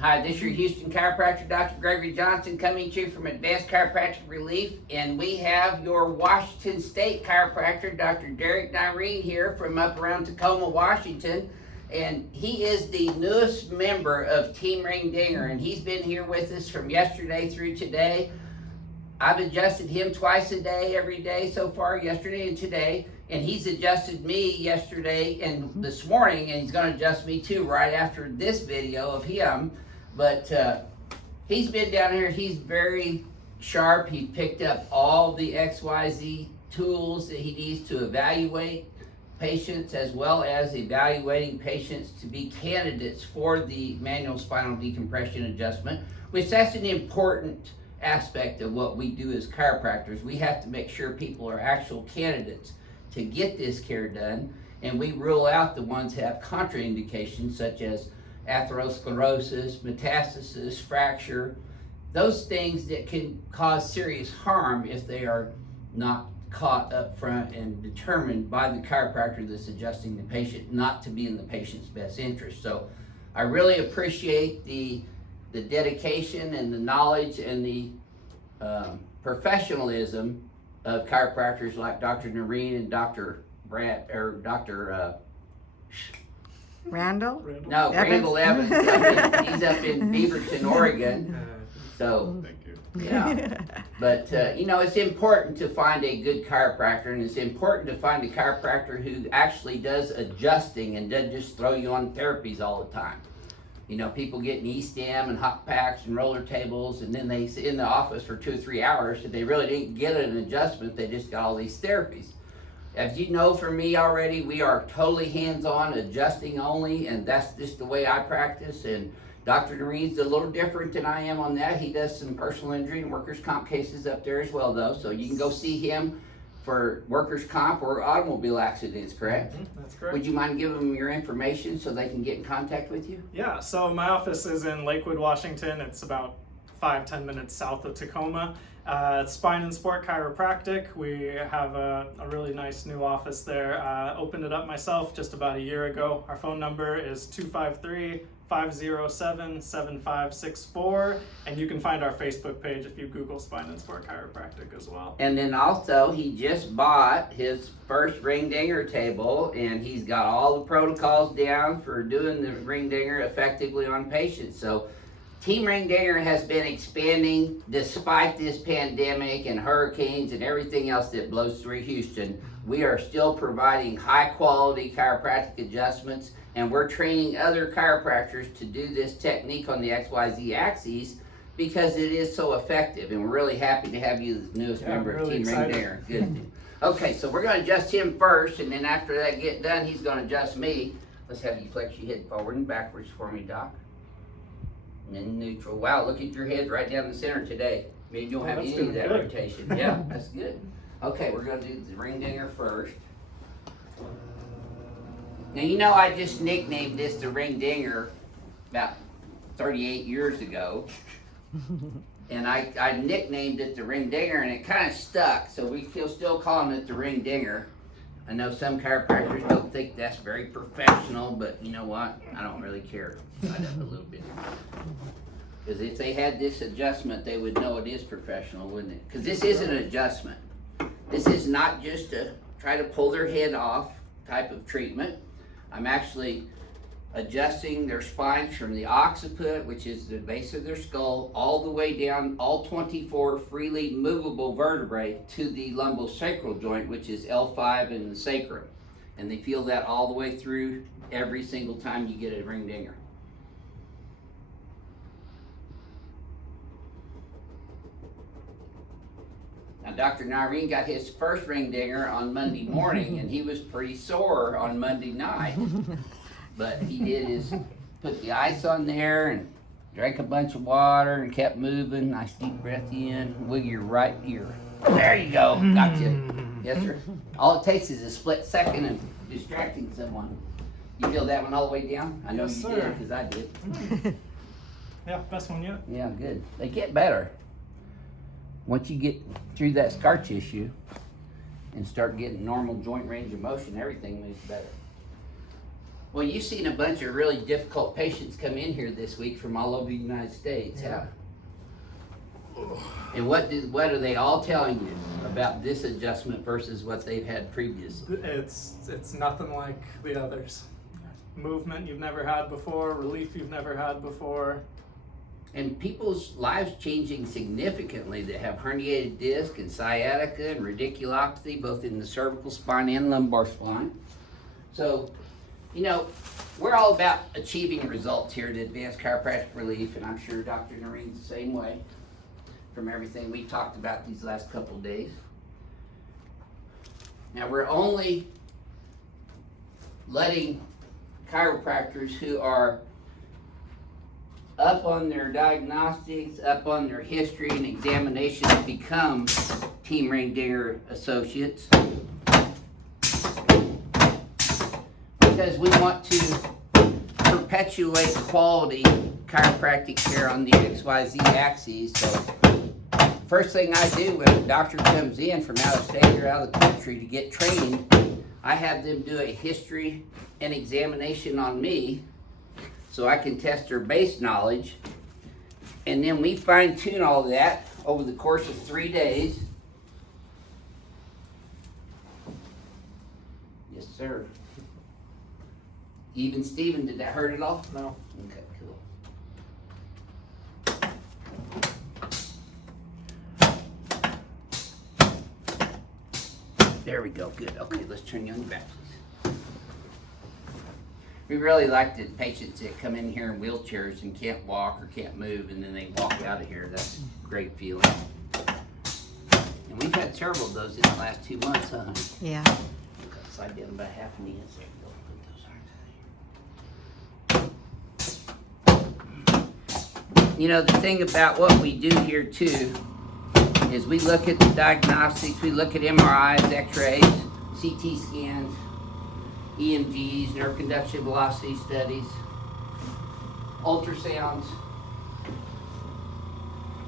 Hi, this is your Houston chiropractor, Dr. Gregory Johnson, coming to you from Advanced Chiropractic Relief, and we have your Washington State chiropractor, Dr. Derek Nyreen here from up around Tacoma, Washington, and he is the newest member of Team Ring Dinger, and he's been here with us from yesterday through today. I've adjusted him twice a day, every day so far, yesterday and today, and he's adjusted me yesterday and this morning, and he's going to adjust me too right after this video of him. But he's been down here. He's very sharp. He picked up all the XYZ tools that he needs to evaluate patients, as well as evaluating patients to be candidates for the manual spinal decompression adjustment, which that's an important aspect of what we do as chiropractors. We have to make sure people are actual candidates to get this care done, and we rule out the ones that have contraindications such as atherosclerosis, metastasis, fracture, those things that can cause serious harm if they are not caught up front and determined by the chiropractor that's adjusting the patient not to be in the patient's best interest. So I really appreciate the dedication and the knowledge and the professionalism of chiropractors like Dr. Nyreen and Dr. Randall? No, Randall Evans. He's up in Beaverton, Oregon. So, Thank you. yeah. But, you know, it's important to find a good chiropractor, and it's important to find a chiropractor who actually does adjusting and doesn't just throw you on therapies all the time. You know, people get knee stem and hot packs and roller tables, and then they sit in the office for 2 or 3 hours, and they really didn't get an adjustment. They just got all these therapies. As you know from me already, we are totally hands-on, adjusting only, and that's just the way I practice. And Dr. Nyreen's a little different than I am on that. He does some personal injury and workers' comp cases up there as well, though. So you can go see him for workers' comp or automobile accidents, correct? That's correct. Would you mind giving them your information so they can get in contact with you? Yeah, so my office is in Lakewood, Washington. It's about 5-10 minutes south of Tacoma. Spine and Sport Chiropractic. We have a really nice new office there. Opened it up myself just about a year ago. Our phone number is 253-507-7564, and you can find our Facebook page if you Google Spine and Sport Chiropractic as well. And then also, he just bought his first ring dinger table, and he's got all the protocols down for doing the ring dinger effectively on patients. So Team Ring Dinger has been expanding despite this pandemic and hurricanes and everything else that blows through Houston. We are still providing high quality chiropractic adjustments, and we're training other chiropractors to do this technique on the XYZ axes because it is so effective, and we're really happy to have you as the newest member of Team Ring Dinger. Good. Okay, so we're going to adjust him first, and then after that get done, he's going to adjust me. Let's have you flex your head forward and backwards for me, Doc. And then neutral. Wow, look at your head right down the center today. Maybe you don't have any of that good. rotation. Yeah, that's good. Okay, we're going to do the ring dinger first. Now, you know, I just nicknamed this the ring dinger about 38 years ago. And I nicknamed it the ring dinger, and it kind of stuck. So we still calling it the ring dinger. I know some chiropractors don't think that's very professional, but you know what? I don't really care. I do a little bit. Because if they had this adjustment, they would know it is professional, wouldn't it? Because this is an adjustment. This is not just to try to pull their head off type of treatment. I'm actually adjusting their spines from the occiput, which is the base of their skull, all the way down, all 24 freely movable vertebrae to the lumbosacral joint, which is L5 in the sacrum. And they feel that all the way through every single time you get a ring dinger. Now, Dr. Nyreen got his first ring dinger on Monday morning, and he was pretty sore on Monday night. But he did is put the ice on there and drank a bunch of water and kept moving. Nice deep breath in, wiggle your right ear. There you go, gotcha. Yes, sir. All it takes is a split second of distracting someone. You feel that one all the way down? I know Yes, you sir. did, because I did. Yeah, best one yet. Yeah, good. They get better. Once you get through that scar tissue and start getting normal joint range of motion, everything moves better. Well, you've seen a bunch of really difficult patients come in here this week from all over the United States. Yeah. And what are they all telling you about this adjustment versus what they've had previously? It's nothing like the others. Movement you've never had before, relief you've never had before. And people's lives changing significantly that have herniated disc and sciatica and radiculopathy, both in the cervical spine and lumbar spine. So, you know, we're all about achieving results here at Advanced Chiropractic Relief, and I'm sure Dr. Noreen's the same way from everything we talked about these last couple of days. Now, we're only letting chiropractors who are up on their diagnostics, up on their history and examinations become Team Ringdinger associates, because we want to perpetuate quality chiropractic care on the XYZ axes. So first thing I do when a doctor comes in from out of state or out of the country to get trained, I have them do a history and examination on me so I can test their base knowledge, and then we fine tune all that over the course of 3 days. Yes, sir. Even Steven, did that hurt at all? No. Okay, cool. There we go, good. Okay, let's turn you on your back, please. We really like the patients that come in here in wheelchairs and can't walk or can't move, and then they walk out of here. That's a great feeling. And we've had several of those in the last 2 months, huh, honey? Yeah. Okay, slide down about half an inch. There we go. Put those arms out here. You know, the thing about what we do here too is we look at the diagnostics, we look at MRIs, x-rays, CT scans, EMGs, nerve conduction velocity studies, ultrasounds,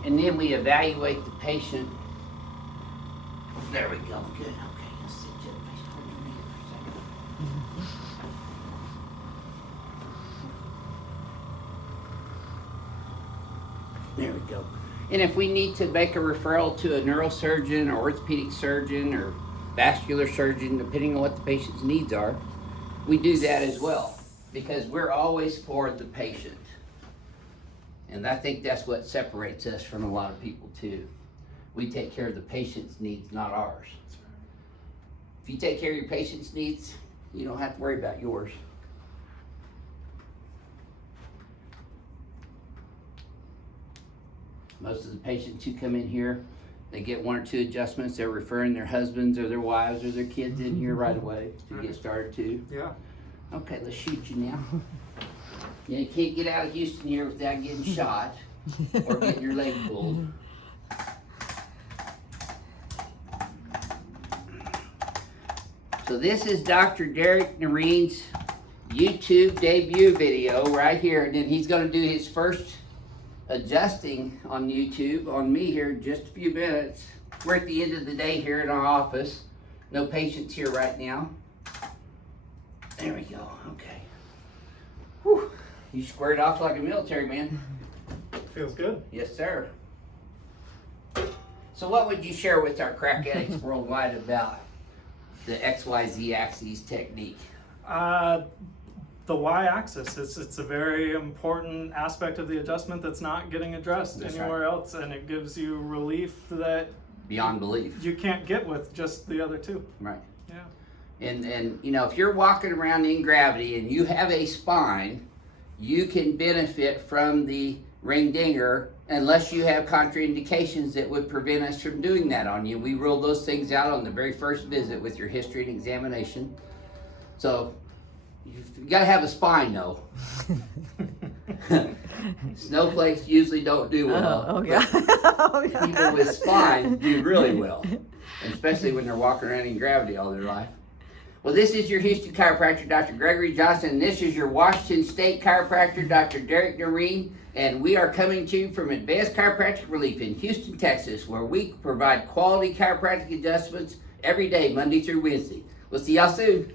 and then we evaluate the patient. There we go, good, okay, let's sit you for a second. There we go. And if we need to make a referral to a neurosurgeon or orthopedic surgeon or vascular surgeon, depending on what the patient's needs are, we do that as well, because we're always for the patient. And I think that's what separates us from a lot of people too. We take care of the patient's needs, not ours. If you take care of your patient's needs, you don't have to worry about yours. Most of the patients who come in here, they get 1 or 2 adjustments. They're referring their husbands or their wives or their kids in here right away to get started too. Yeah. Okay, let's shoot you now. You can't get out of Houston here without getting shot or getting your leg pulled. So this is Dr. Derek Noreen's YouTube debut video right here, and then he's going to do his first adjusting on YouTube on me here in just a few minutes. We're at the end of the day here in our office. No patients here right now. There we go, okay. Whew. You squared off like a military man. Feels good. Yes, sir. So what would you share with our crack addicts worldwide about the XYZ axis technique? The y-axis, it's a very important aspect of the adjustment that's not getting addressed That's anywhere else, and it gives you relief that Beyond belief. you can't get with just the other two. Right. Yeah. And you know, if you're walking around in gravity and you have a spine, you can benefit from the Ringdinger unless you have contraindications that would prevent us from doing that on you. We rule those things out on the very first visit with your history and examination. So you gotta have a spine though. Snowflakes usually don't do well. Oh, yeah. But people with spines do really well, especially when they're walking around in gravity all their life. Well, this is your Houston chiropractor, Dr. Gregory Johnson, and this is your Washington State chiropractor, Dr. Derek Noreen, and we are coming to you from Advanced Chiropractic Relief in Houston, Texas, where we provide quality chiropractic adjustments every day, Monday through Wednesday. We'll see y'all soon.